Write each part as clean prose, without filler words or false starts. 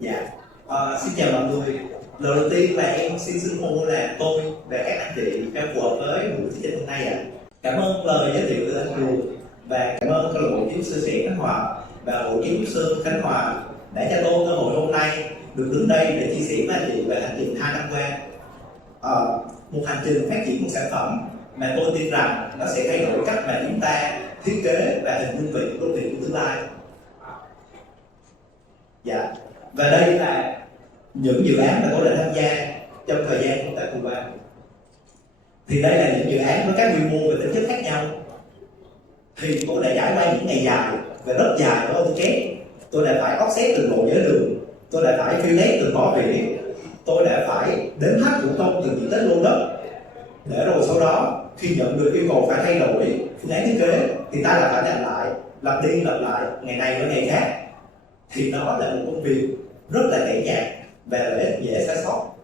Dạ, xin chào mọi người. Lần đầu tiên là em xin xưng hô là tôi và các anh chị đang phù hợp với buổi thuyết trình hôm nay ạ. Cảm ơn lời giới thiệu từ anh Cường và cảm ơn câu lạc bộ kiến trúc sư trẻ Khánh Hòa và hội kiến trúc sư Khánh Hòa đã cho tôi cơ hội hôm nay được đứng đây để chia sẻ với anh chị về hành trình 2 năm qua. Một hành trình phát triển một sản phẩm mà tôi tin rằng nó sẽ thay đổi cách mà chúng ta thiết kế và hình dung về đô thị của tương lai. Dạ, và đây là những dự án mà tôi đã tham gia trong thời gian công tác vừa qua. Thì đây là những dự án với các quy mô và tính chất khác nhau. Thì tôi đã trải qua những ngày dài và rất dài ở AutoCAD. Tôi đã phải offset từng bộ nhớ đường, tôi đã phải fillet từng bỏ vỉ, tôi đã phải đếm hết thủ công từng diện tích lô đất. Để rồi sau đó khi nhận được yêu cầu phải thay đổi phương án thiết kế thì ta lại phải làm lại, lặp đi lặp lại ngày này qua ngày khác. Thì đó là một công việc rất là tẻ nhạt và dễ sai sót.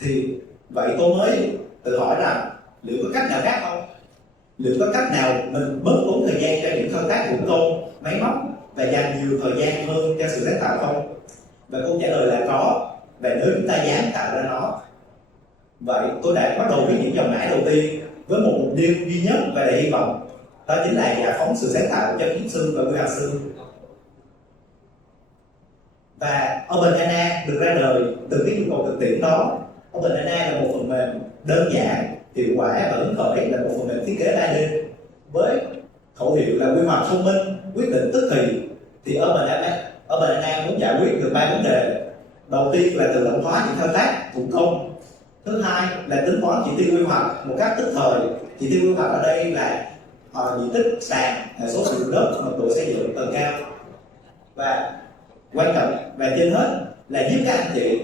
Thì vậy tôi mới tự hỏi rằng liệu có cách nào khác không? Liệu có cách nào mình bớt tốn thời gian cho những thao tác thủ công, máy móc và dành nhiều thời gian hơn cho sự sáng tạo không? Và câu trả lời là có, và nếu chúng ta dám tạo ra nó. Vậy tôi đã bắt đầu với những dòng nải đầu tiên với một mục tiêu duy nhất và đầy hy vọng, đó chính là giải phóng sự sáng tạo cho kiến trúc sư và quy hoạch sư. Và OpenANA được ra đời từ cái nhu cầu thực tiễn đó. OpenANA là một phần mềm đơn giản, hiệu quả và hứng khởi, là một phần mềm thiết kế 3D với khẩu hiệu là quy hoạch thông minh, quyết định tức thì OpenANA muốn giải quyết được 3 vấn đề. Đầu tiên là tự động hóa những thao tác thủ công. Thứ hai là tính toán chỉ tiêu quy hoạch một cách tức thời. Chỉ tiêu quy hoạch ở đây là diện tích sàn, số sử dụng đất, mật độ xây dựng, tầng cao. Và quan trọng và trên hết là giúp các anh chị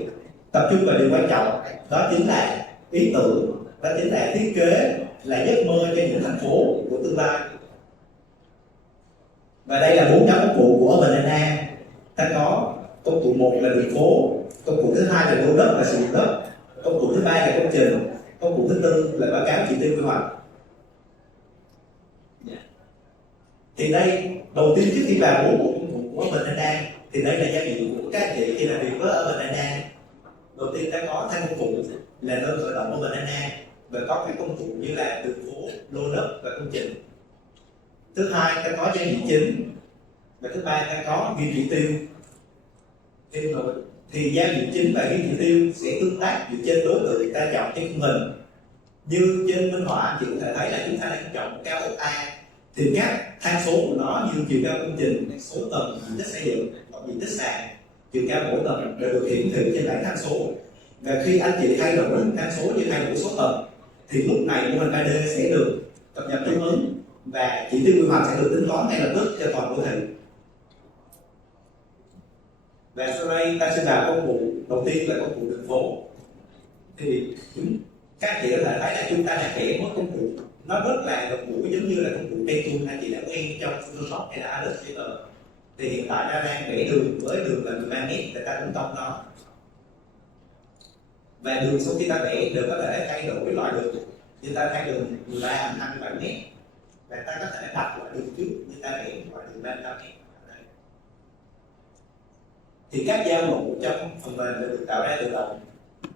tập trung vào điều quan trọng, đó chính là ý tưởng, đó chính là thiết kế, là giấc mơ cho những thành phố của tương lai. Và đây là 4 nhóm công cụ của OpenANA. Ta có công cụ 1 là đường phố, công cụ thứ hai là lô đất và sử dụng đất, công cụ thứ ba là công trình, công cụ thứ tư là báo cáo chỉ tiêu quy hoạch. Thì đây, đầu tiên trước khi vào 4 công cụ của OpenANA thì đây là giai đoạn của các anh chị khi làm việc với OpenANA. Đầu tiên ta có thanh công cụ là nơi khởi động OpenANA và có các công cụ như là đường phố, lô đất và công trình. Thứ hai ta có giao diện chính và thứ ba ta có ghi chỉ tiêu. Thì giao diện chính và ghi chỉ tiêu sẽ tương tác dựa trên đối tượng ta chọn trên khung hình. Như trên minh họa anh chị có thể thấy là chúng ta đang chọn cao ốc A thì các tham số của nó như chiều cao công trình, số tầng, diện tích xây dựng, diện tích sàn, chiều cao mỗi tầng đều được hiển thị trên bảng tham số. Và khi anh chị thay đổi tham số như thay đổi số tầng thì lúc này mô hình 3D sẽ được cập nhật tương ứng và chỉ tiêu quy hoạch sẽ được tính toán ngay lập tức cho toàn đô thị. Và sau đây ta sẽ vào công cụ đầu tiên là công cụ đường phố. Thì các anh chị có thể thấy là chúng ta đã vẽ một công cụ nó rất là gần gũi, giống như là công cụ Pentium anh chị đã quen trong Photoshop hay là Illustrator. Thì hiện tại ta đang vẽ đường với đường là 13 m để ta tính toán nó. Và đường sau khi ta vẽ đều có thể thay đổi loại đường. Như ta thay đường 13 thành 27 m và ta có thể đặt loại đường trước như ta vẽ loại đường 35 m. Thì các giao lộ trong phần mềm đều được tạo ra tự động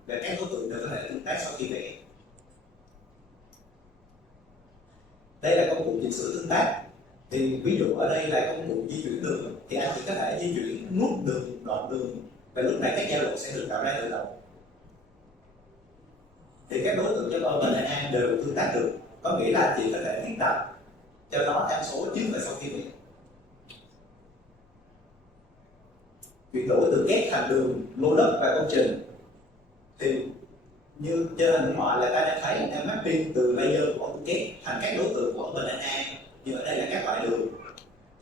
và các đối tượng đều có thể tương tác sau khi vẽ. Đây là công cụ chỉnh sửa tương tác. Thì ví dụ ở đây là công cụ di chuyển đường thì anh chỉ có thể di chuyển nút đường, đoạn đường và lúc này các giao lộ sẽ được tạo ra tự động. Thì các đối tượng trong OpenANA đều tương tác được, có nghĩa là anh chị có thể thiết đặt cho nó tham số trước và sau khi vẽ. Chuyển đổi từ ghép thành đường, lô đất và công trình. Thì như trên hình họa là ta đã thấy ta mapping từ layer của AutoCAD thành các đối tượng của OpenANA, như ở đây là các loại đường.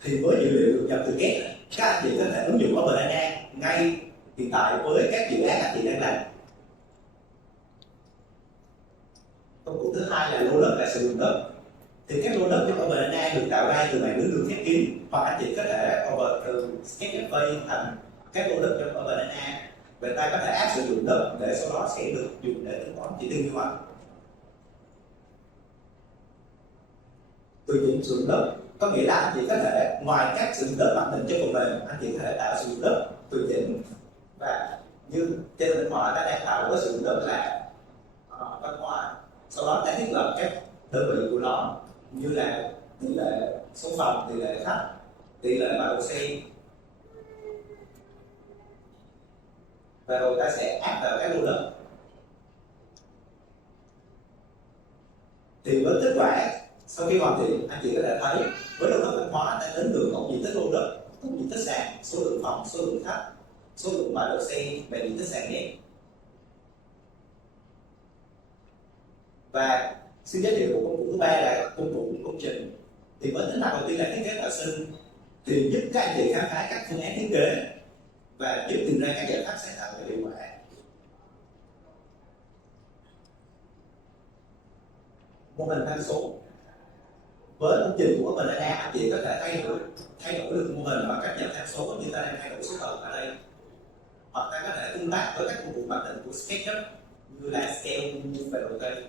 Thì với dữ liệu được nhập từ CAD, các anh chị có thể ứng dụng OpenANA ngay hiện tại với các dự án anh chị đang làm. Công cụ thứ hai là lô đất và sử dụng đất. Thì các lô đất trong OpenANA được tạo ra từ màn lưới đường khép kín, hoặc anh chị có thể convert từ SketchUp thành các lô đất trong OpenANA và ta có thể áp sử dụng đất để sau đó sẽ được dùng để tính toán chỉ tiêu quy hoạch. Tùy chỉnh sử dụng đất có nghĩa là anh chị có thể ngoài các sử dụng đất mặc định cho phần mềm, anh chị có thể tạo sử dụng đất tùy chỉnh như trên minh họa ta đang tạo với sự rất là văn hóa, sau đó ta thiết lập các đơn vị của nó như là tỷ lệ số phòng, tỷ lệ khách, tỷ lệ mật độ xe, và rồi ta sẽ áp vào các lô đất. Thì với kết quả sau khi hoàn thiện, anh chị có thể thấy với lô đất văn hóa ta đến được tổng diện tích lô đất, tổng diện tích sàn, số lượng phòng, số lượng khách, số lượng bãi đỗ xe và diện tích sàn nhé. Và xin giới thiệu một công cụ thứ ba là công cụ công trình. Thì với tính năng đầu tiên là thiết kế tạo sinh, thì giúp các anh chị khám phá các phương án thiết kế và giúp tìm ra các giải pháp sáng tạo và hiệu quả. Mô hình tham số. Với công trình của mình anh chị có thể thay đổi được mô hình bằng cách nhập tham số như ta đang thay đổi số tầng ở đây, hoặc ta có thể tương tác với các công cụ màn hình của SketchUp như là Scale, Move và Rotate.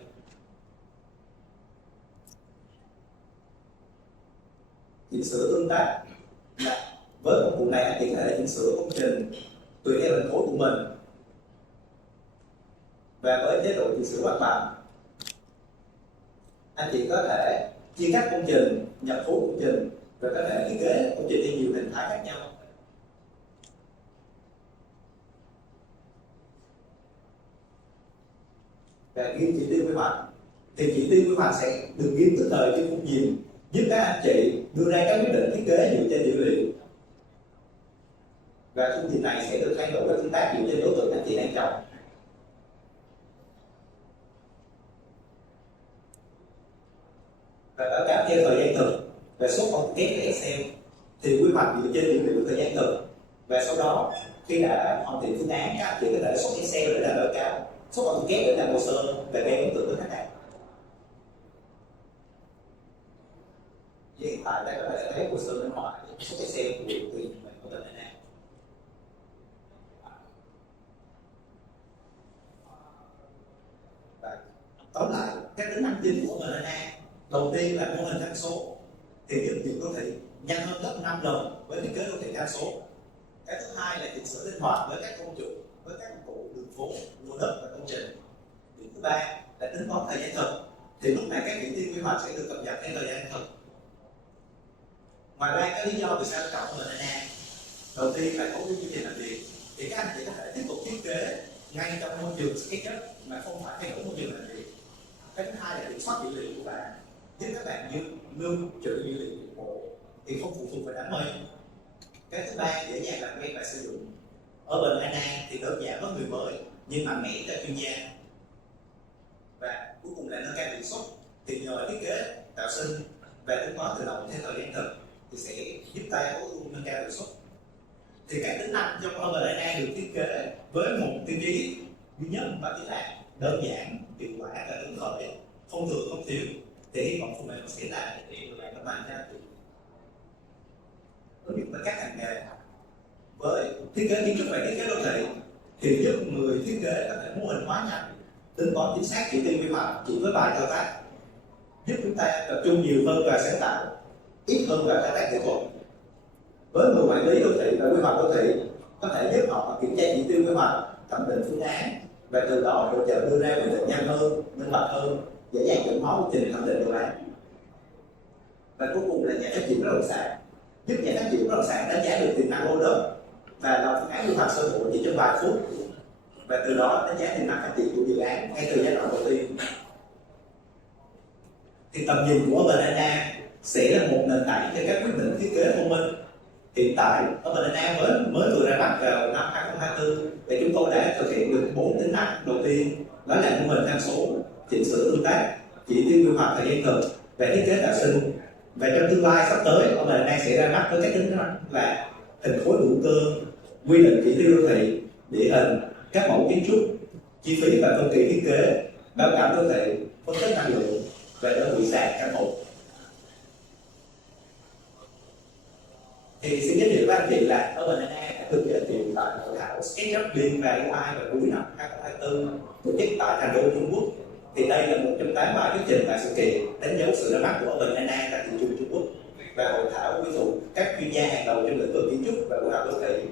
Chỉnh sửa tương tác là với công cụ này anh chị có thể chỉnh sửa công trình tùy theo hình khối của mình, và với chế độ chỉnh sửa mặt bằng anh chị có thể chia cắt công trình, nhập khối công trình và có thể thiết kế công trình theo nhiều hình thái khác nhau. Và ghi chỉ tiêu quy hoạch, thì chỉ tiêu quy hoạch sẽ được ghi tức thời trên khung nhìn, giúp các anh chị đưa ra các quyết định thiết kế dựa trên dữ liệu. Và khung nhìn này sẽ được thay đổi với tương tác dựa trên đối tượng anh chị đang chọn. Và báo cáo theo thời gian thực và số công kép về Excel, thì quy hoạch dựa trên dữ liệu thời gian thực, và sau đó khi đã hoàn thiện phương án, các anh chị có thể xuất Excel để làm báo cáo, xuất công kép để làm hồ sơ về các ấn tượng với khách hàng. Hiện tại ta có thể thấy hồ sơ minh họa xuất Excel của quyền mình có tên này. Và tóm lại các tính năng chính của MNA, đầu tiên là mô hình tham số, thì giúp việc đô thị nhanh hơn gấp 5 lần với thiết kế đô thị đa số. Cái thứ hai là chỉnh sửa linh hoạt với các công trục, với các công cụ đường phố, lô đất và công trình. Điểm thứ ba là tính toán thời gian thực, thì lúc này các chỉ tiêu quy hoạch sẽ được cập nhật theo thời gian thực. Ngoài ra các lý do vì sao chọn MNA, đầu tiên là cấu trúc chương trình làm việc, thì các anh chị có thể tiếp tục thiết kế ngay trong môi trường SketchUp mà không phải thay đổi môi trường làm việc. Cái thứ hai là kiểm soát dữ liệu của bạn, giúp các bạn lưu trữ dữ liệu bộ thì không phụ thuộc vào đám mây. Cái thứ ba dễ dàng làm quen và sử dụng. Urban Ana thì đơn giản với người mới nhưng mạnh mẽ cho chuyên gia. Và cuối cùng là nâng cao hiệu suất, thì nhờ thiết kế tạo sinh và tính toán tự động theo thời gian thực thì sẽ giúp ta có nâng cao hiệu suất. Thì các tính năng trong Urban Ana được thiết kế với một tiêu chí duy nhất, và chính là đơn giản, hiệu quả và hứng khởi, không thừa không thiếu. Thì hy vọng phần mềm sẽ là để các bạn ra ứng dụng với các ngành nghề. Với thiết kế kiến trúc và thiết kế đô thị thì giúp người thiết kế có thể mô hình hóa nhanh, tính toán chính xác chỉ tiêu quy hoạch chỉ với vài thao tác, giúp chúng ta tập trung nhiều hơn vào sáng tạo, ít hơn vào thao tác kỹ thuật. Với người quản lý đô thị và quy hoạch đô thị có thể giúp họ kiểm tra chỉ tiêu quy hoạch, thẩm định phương án, và từ đó hỗ trợ đưa ra quyết định nhanh hơn, minh bạch hơn, dễ dàng chuẩn hóa quy trình thẩm định đồ án. Và cuối cùng là giải pháp chuyển bất động sản, giúp giải pháp chuyển bất động sản đánh giá được tiềm năng lô đất và lập phương án quy hoạch sơ bộ chỉ trong vài phút, và từ đó đánh giá tiềm năng phát triển của dự án ngay từ giai đoạn đầu tiên. Thì tầm nhìn của Banana sẽ là một nền tảng cho các quyết định thiết kế thông minh. Hiện tại ở Banana mới vừa ra mắt vào năm 2024, và chúng tôi đã thực hiện được 4 tính năng đầu tiên, đó là mô hình tham số, chỉnh sửa tương tác, chỉ tiêu quy hoạch thời gian thực và thiết kế tạo sinh. Và trong tương lai sắp tới, ở Banana sẽ ra mắt với các tính năng là hình khối hữu cơ, quy định chỉ tiêu đô thị, địa hình, các mẫu kiến trúc, chi phí và phân kỳ thiết kế, báo cáo đô thị, phân tích năng lượng và đơn vị sàn căn hộ. Thì xin giới thiệu với anh chị là ở Banana đã được giới thiệu tại hội thảo SketchUp Lean và UI vào cuối năm 2024 tổ chức tại thành đô Trung Quốc. thì đây là một trong 8 bài thuyết trình tại sự kiện đánh dấu sự ra mắt của OpenAI tại thị trường Trung Quốc và hội thảo quy tụ các chuyên gia hàng đầu trong lĩnh vực kiến trúc và quy hoạch đô thị.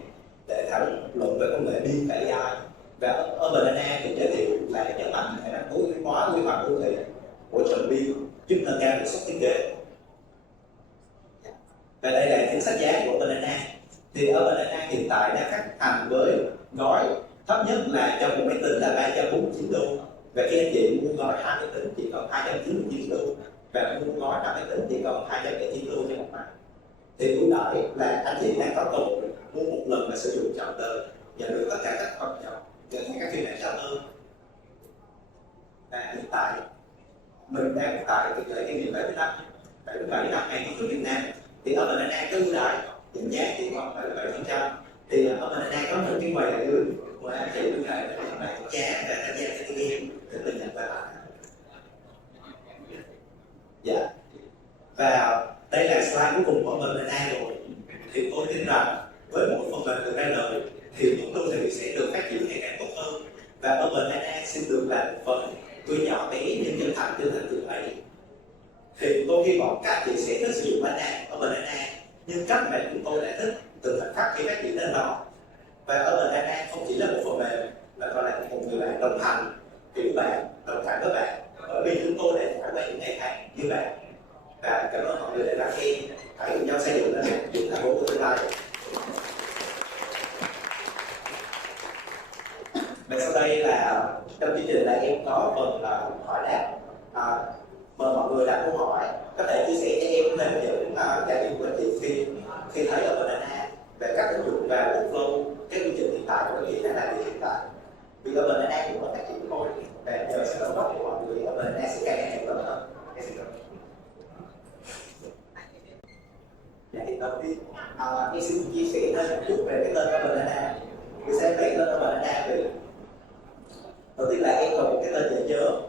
để thảo luận về công nghệ BIM và AI. Và Urban Data thì giới thiệu là nhấn mạnh khả năng tối ưu hóa quy hoạch đô thị của trường BIM giúp nâng cao hiệu suất thiết kế. Và đây là chính sách giá của Urban Data. Thì Urban Data hiện tại đang phát hành với gói thấp nhất là cho một máy tính là 349 đô, và khi anh chị mua gói 2 máy tính chỉ còn 299 đô, và mua gói 5 máy tính chỉ còn 209 đô cho một máy. Thì ưu đãi là anh chị đang có cơ hội mua một lần và sử dụng chọn đời, nhận được tất cả các hoạt động, nhận các phiên bản chọn hơn. Và hiện tại mình đang tại cái lễ kỷ niệm 77 năm ngày kiến trúc Việt Nam, thì ở Urban Data có ưu đãi giảm giá chỉ còn 77%. Thì ở Urban Data có một cái quầy ở dưới mà anh chị liên hệ để bạn giá và tham gia cái game để mình nhận về lại. Dạ. Và đây là slide cuối cùng của Urban Data rồi. Thì tôi tin rằng với mỗi phần mềm được ra đời thì những đô thị sẽ được phát triển ngày càng tốt hơn, và Urban Data xin được là một phần tuy nhỏ bé nhưng chân thành trên thành tựu ấy. Thì tôi hy vọng các chị sẽ thích sử dụng Urban Data nhưng cách mà chúng tôi đã thích từ khoảnh khắc khi phát triển đến đó. Và Urban Data không chỉ là một phần mềm mà còn là một người bạn đồng hành, hiểu bạn, đồng hành với bạn, bởi vì chúng tôi đã trải qua những ngày tháng như bạn. Và cảm ơn mọi người đã lắng nghe. Hãy cùng nhau xây dựng nên những thành phố của tương lai. Và sau đây là trong chương trình này em có phần là hỏi đáp. Mời mọi người đặt câu hỏi, có thể chia sẻ cho em thêm những trải nghiệm của anh chị khi thấy ở Urban Data về các ứng dụng và workflow cái quy trình hiện tại của anh chị đang làm hiện tại. Vì Urban Data cũng có phát triển thôi, và nhờ sự đóng góp của mọi người Urban Data sẽ càng ngày càng lớn hơn. Dạ, thì đầu tiên em xin chia sẻ thêm một chút về cái tên Urban Data. Vì sao lấy tên Urban Data về? Đầu tiên là em còn một cái tên dễ nhớ,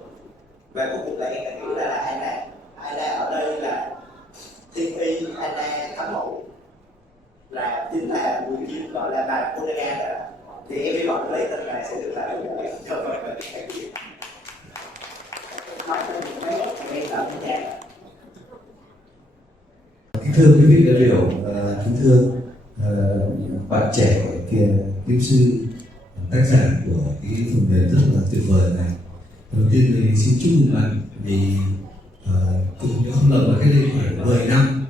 và cuối cùng là em đã nghĩ ra là Anna. Anna ở đây là thiên y Anna thánh mẫu, là chính là người chim gọi là bà Onaga đó. Thì em hy vọng lấy tên này sẽ được là cho mọi người trải nghiệm. Nói thêm một mấy em là cái nhà. Kính thưa quý vị đại biểu, kính thưa bạn trẻ kỹ sư tác giả của cái phần mềm rất là tuyệt vời này. Đầu tiên thì xin chúc mừng bạn vì cũng nhớ không lầm là cách đây khoảng 10 năm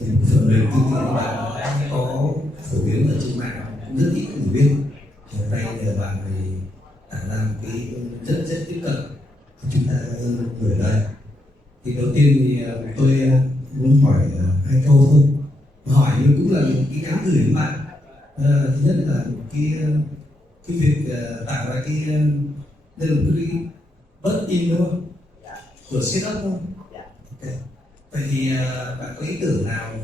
thì một phần mềm tương tự của bạn đã có phổ biến ở trên mạng, rất ít người biết. Hôm nay bạn thì tạo ra một cái rất dễ tiếp cận chúng ta người ở đây. Thì đầu tiên thì tôi muốn hỏi hai câu thôi. Hỏi nhưng cũng là một cái nhắn gửi đến bạn. Thứ nhất là cái việc tạo ra cái đây là một cái built-in đúng không? Của setup không? Okay. Vậy thì bạn có ý tưởng nào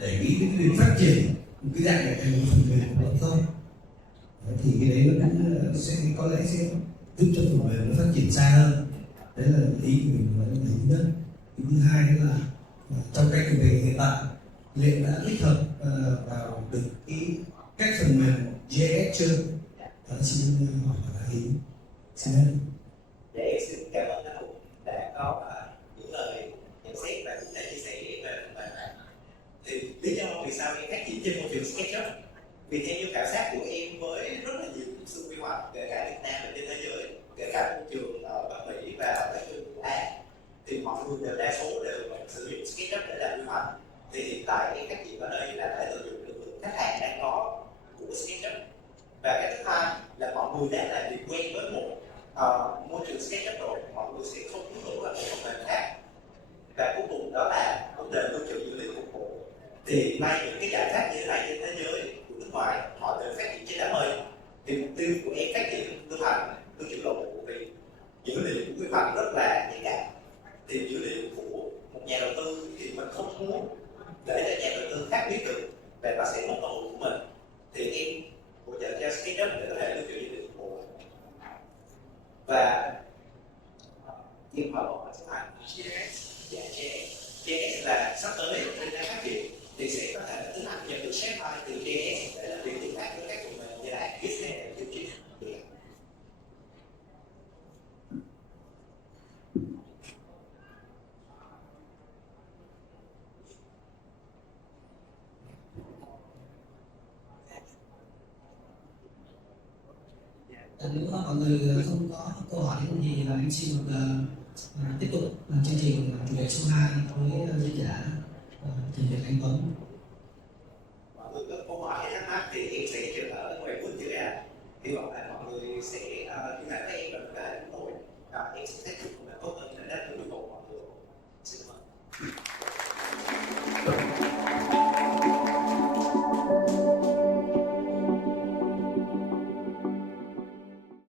để nghĩ đến cái việc phát triển một cái dạng này thành một phần mềm của không? Thì cái đấy nó cũng sẽ có lẽ sẽ giúp cho phần mềm nó phát triển xa hơn. Đấy là ý của mình, là cái thứ nhất. Cái thứ hai là trong cách thực hiện hiện tại liệu đã tích hợp vào được cái cách phần mềm JS chưa? Xin hỏi là ý. Xin ơn. Dạ, em xin cảm ơn anh Hùng đã có những lời nhận xét và cũng đã chia sẻ về phần mềm này. Thì lý do vì sao em phát triển trên môi trường SketchUp? Vì theo như khảo sát của em với rất là nhiều sư quy hoạch, kể cả Việt Nam và trên thế giới, kể cả môi trường ở Bắc Mỹ và ở các trường của A, thì mọi người đều đa số đều sử dụng SketchUp để làm quy hoạch. Thì hiện tại em phát triển ở đây là để tận dụng được khách hàng đang có của SketchUp. Và cái thứ hai là mọi người đã làm việc quen với một môi trường SketchUp rồi, mọi người sẽ không muốn đổi qua một phần mềm khác. Và cuối cùng đó là vấn đề lưu trữ dữ liệu cục bộ. Thì hiện nay những cái giải pháp như thế này trên thế giới của nước ngoài họ đều phát triển trên đám mây. Thì mục tiêu của em phát triển lưu trữ lộ bộ vì dữ liệu của quy hoạch rất là nhạy cảm. Thì dữ liệu của một nhà đầu tư thì mình không muốn để cho nhà đầu tư khác biết được, và nó sẽ mất cơ hội của mình. Thì em hỗ trợ cho SketchUp để có thể lưu trữ dữ liệu cục bộ. Và em hỏi một số bạn dạ, JS là sắp tới khi đang phát triển thì sẽ có thể tiến hành nhận được shape file từ JS để làm việc tương tác với các phần mềm như là Git hay là Qt. Nếu mà mọi người không có câu hỏi thì là em xin được tiếp tục chương trình chủ đề số 2 với diễn giả Trần Việt Anh Tuấn. Mọi người có câu hỏi hay thắc mắc thì em sẽ chờ ở ngoài buổi trưa. Hy vọng là mọi người sẽ liên lạc với em và chúng tôi. Em sẽ